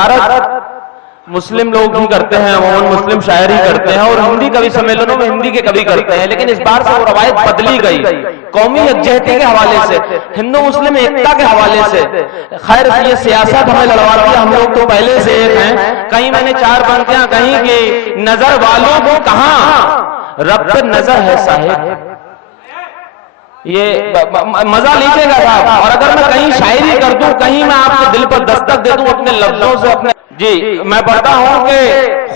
भारत मुस्लिम लोग ही करते हैं, अमूमन मुस्लिम शायर ही करते हैं और हिंदी कवि सम्मेलनों में हिंदी के कवि करते हैं, लेकिन इस बार से वो रवायत बदली गई कौमी यकजहती के हवाले से, हिंदू मुस्लिम एकता के हवाले से। खैर ये सियासत हमें लड़वाती है, हम लोग तो पहले से एक हैं। कहीं मैंने चार पंक्तियां कहीं कि नजर वालों को कहां रब पे नजर है साहिब, ये मजा लीजिएगा साहब। और अगर मैं कहीं शायरी कर दूं, कहीं मैं आपके दिल पर दस्तक दे दूं अपने लफ्जों से, अपने जी मैं पढ़ता हूं कि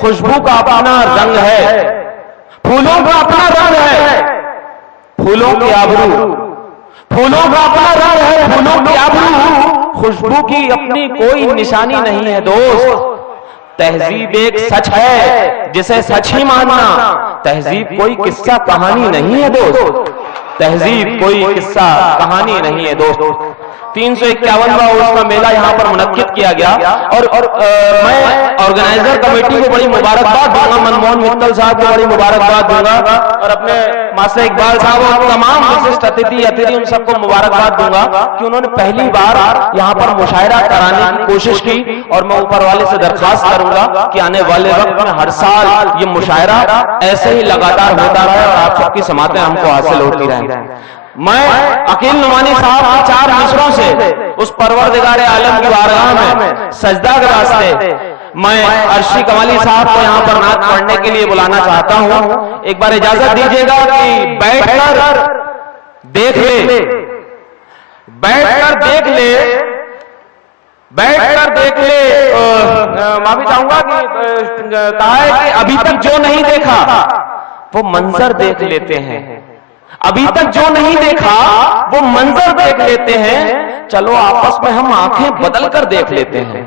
खुशबू का अपना रंग है, फूलों का अपना रंग है, फूलों की आबरू, फूलों का अपना रंग है, फूलों की आबरू, खुशबू की अपनी कोई निशानी नहीं है दोस्त। तहजीब एक सच है जिसे सच ही मानना, तहजीब कोई किस्सा कहानी नहीं है दोस्त, तहजीब कोई किस्सा कहानी नहीं है दोस्त। 351वां उसका मेला यहाँ पर मुनक्किद किया गया और मैं ऑर्गेनाइजर कमेटी को बड़ी मुबारकबाद दूंगा, मनमोहन मित्तल साहब को बड़ी मुबारकबाद दूंगा और अपने मास्टर इकबाल साहब और तमाम विशिष्ट अतिथि उन सबको मुबारकबाद दूंगा कि उन्होंने पहली बार यहाँ पर मुशायरा कराने की कोशिश की। और मैं ऊपर वाले से दरख्वास्त करूंगा कि आने वाले वक्त में हर साल ये मुशायरा ऐसे ही लगातार होता रहे और आप सबकी समातें हमको हासिल होती रहें। मैं अकील नुमानी साहब की 4 मिसरों से उस परवरदिगार आलम की बारगाह में सजदा के वास्ते मैं अर्शी कमाली साहब को यहाँ पर नात पढ़ने के लिए बुलाना चाहता हूँ। एक बार इजाजत दीजिएगा कि बैठकर देख ले, बैठकर देख ले, बैठकर देख ले। माफी चाहूंगा कि कहा है कि अभी तक जो नहीं देखा वो मंजर देख लेते हैं, अभी तक जो नहीं देखा वो मंजर देख लेते हैं, चलो आपस में हम आंखें बदल कर देख लेते हैं।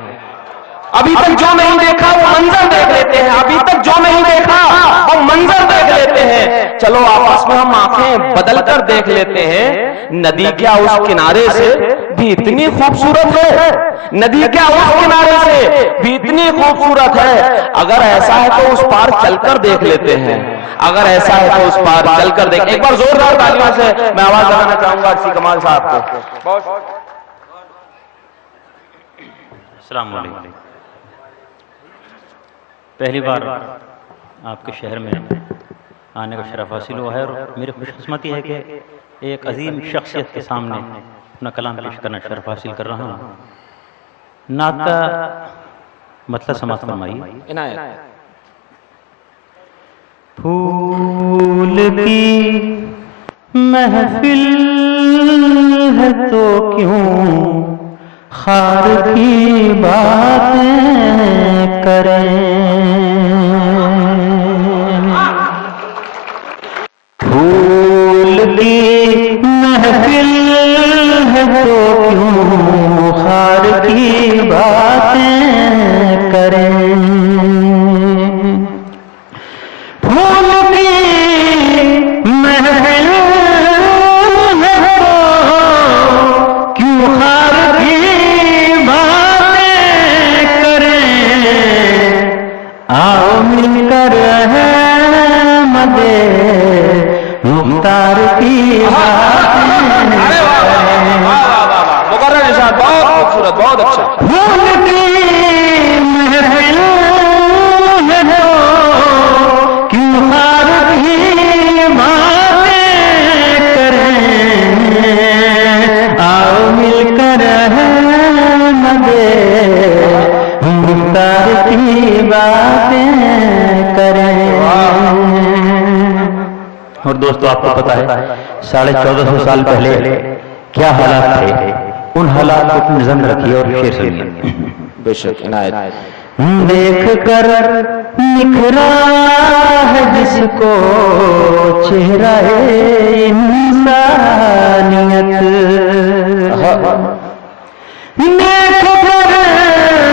अभी तक जो नहीं देखा वो मंजर देख लेते हैं, अभी तक जो नहीं देखा वो मंजर देख लेते हैं, चलो आपस में हम आंखें बदल कर देख लेते हैं। नदी क्या उस किनारे से भी इतनी खूबसूरत है, नदी क्या उस किनारे से भी इतनी खूबसूरत है, अगर ऐसा है तो उस पार चलकर देख लेते हैं, अगर ऐसा है तो उस पार चलकर देख। एक बार जोरदार तालियों से मैं आवाज लगाना चाहूंगा अर्शी कमाल साहब को। अस्सलाम वालेकुम। पहली बार आपके शहर में आने का शरफ हासिल हुआ है और मेरी खुशकिस्मती है कि एक अजीम शख्सियत के सामने अपना कलाम पेश करना शरफ हासिल कर रहा हूँ। नात का मतलब समाप्त फरमाइए। फूल की महफिल है तो क्यों खार की बातें करें, फूल की महफिल है तो क्यों खार की बातें करें, फूल की महफिल है तो क्यों खार की बातें करें, आओ मिलकर मदे मुख्तार की बातें करें। मुकर्रर निशान बहुत खूबसूरत, बहुत अच्छा। फूल की महफिल है तो क्यों खार की बातें करें, आओ मिलकर मदे मुख्तार की बातें करें। और दोस्तों आपको पता है 1450 साल पहले क्या हालात थे, उन हालात को नजर रखिए और शेर सुनिए। बेशक इनायत। देख कर निखरा है जिसको चेहरा इंसानियत, देख कर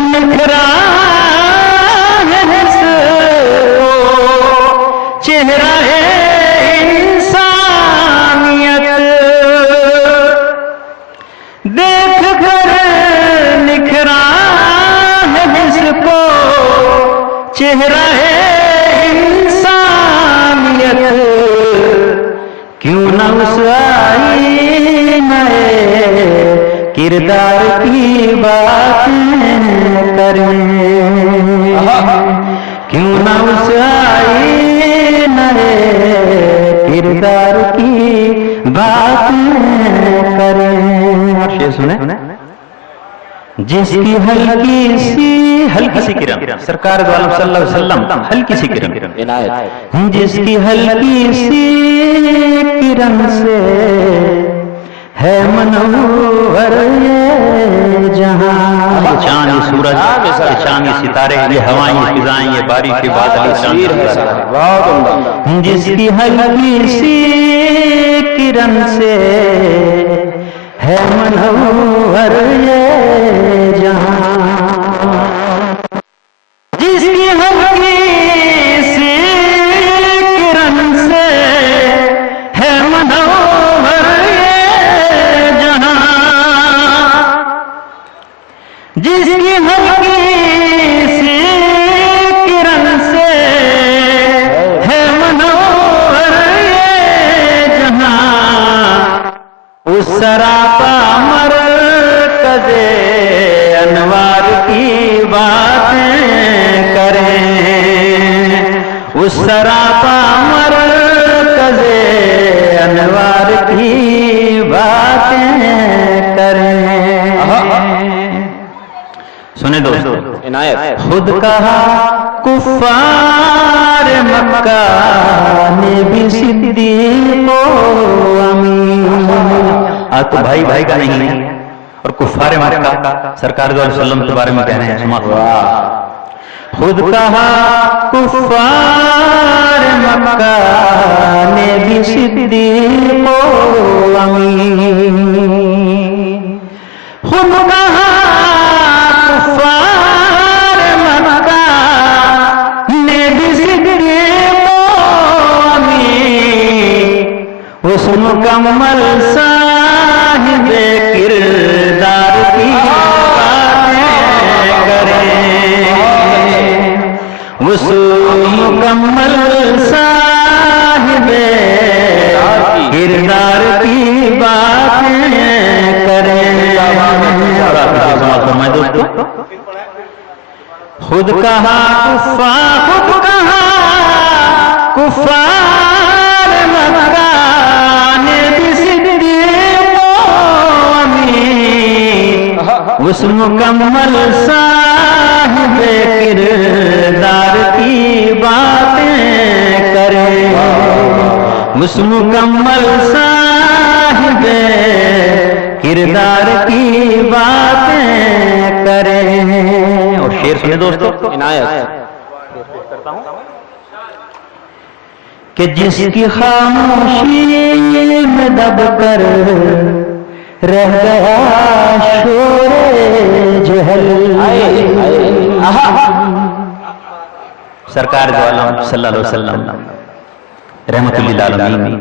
निखरा है जिसको चेहरा देख कर निखरा है जिसको चेहरा है इंसानियत, क्यों न उस आईने किरदार की बातें करें। क्यों ना उस आईने किरदार की बात करें। ये सुने, जिसकी हल्की सी किरण, सरकार दो आलम सल्लल्लाहु अलैहि वसल्लम, हल्की सी किरण, जिसकी हल्की सी किरण से है मनोहर ये जहां। चांद, ये सूरज, ये चांद, ये सितारे, ये हवाएं, ये फिजाएं, ये बारिश, ये बादल, जिसकी हल्की सी किरण से है मनोहर ये जहां, जिसकी हल्की सी किरण से है मनोहर ये जहां, जिसकी हल्की सी किरण से है मनोहर ये जहां, उस सरापा मरकज़े अनवार की बातें करें, उस सरापा मरकज़े अनवार की बातें करें। सुने दोस्तों, खुद कहा कुफ्फार मक्का ने भी सिद्दीक़ो अमीन। तो भाई भाई का नहीं है, और कुफ्फार मक्का सरकार दो वसल्लम के बारे में कह रहे हैं। खुद कहा कुफ्फार मक्का ने भी सिद्दीक़ो अमीन। खुद कहा कुफ्फार मक्का ने भी सिद्दीक़ो अमीन। उस मुकम्मल साहिबे किरदार की बातें करें, उस मुकम्मल साहिबे किरदार की बातें करें। खुद कहा कुफ्फार मक्का ने भी सिद्दीक़ो अमीन। उस मुकम्मल साहिबे किरदार की बातें करें, उस मुकम्मल साहिबे किरदार की बातें करें। और शेर सुने दोस्तों, कि जिसकी खामोशी में दबकर रह गया शोरे जहल। सरकार दो आलम सल्लल्लाहु अलैहि वसल्लम रहमतुल लिल आलमीन,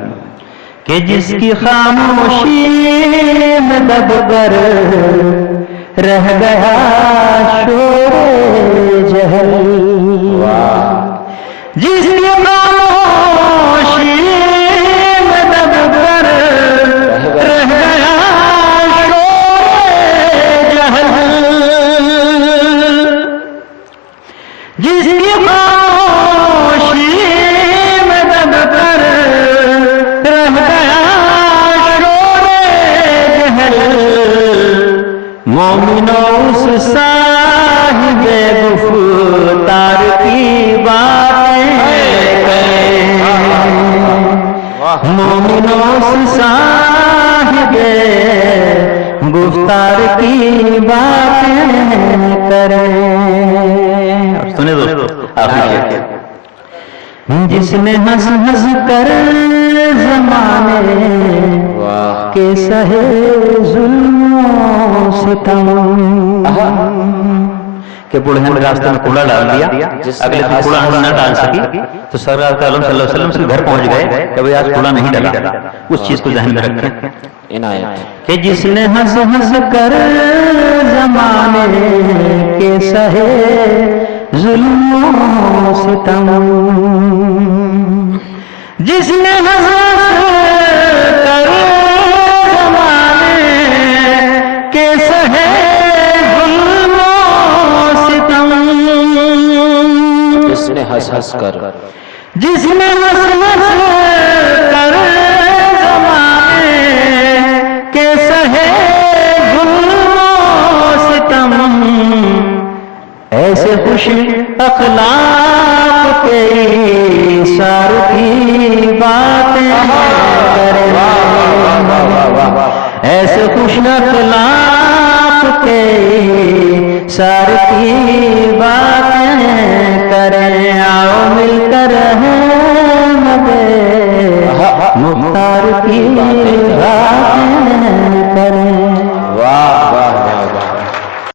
कि जिसकी खामोशी में दबकर रह गया शोरे जहल, जिसकी खामोशी में दबकर रह गया शोरे जहल, जिसकी खामोशी में दबकर रह गया शोरे जहल, मोमिनो उस साहिबे गुफ्तार की बातें करें, मोमिनो उस साहिबे गुफ्तार की बातें करें। और सुने दोस्तों, जिसने हंस हंस कर जमाने के सहे जुल्मों सितम, के बूढ़े ने रास्ते में कूड़ा डाल दिया, अगले दिन कूड़ा न डाल सकी तो सरकार सल्लल्लाहु अलैहि वसल्लम से घर पहुंच गए कि भाई आज कूड़ा नहीं डाला। उस चीज को ध्यान में रखें कि जिसने हंस हंस कर जमाने के सहे जुल्मों सितम, जिसने हंस कर जमाने के सहे जुल्मों सितम, हंस हंस कर। जिसने हंस हंस कर ज़माने के सहे जुल्म सितम, ऐसे खुश अखलाक के सारथी बातें करे, ऐसे खुश अखलाक के सारथी बातें करें। आओ मिलकर मुख्तार की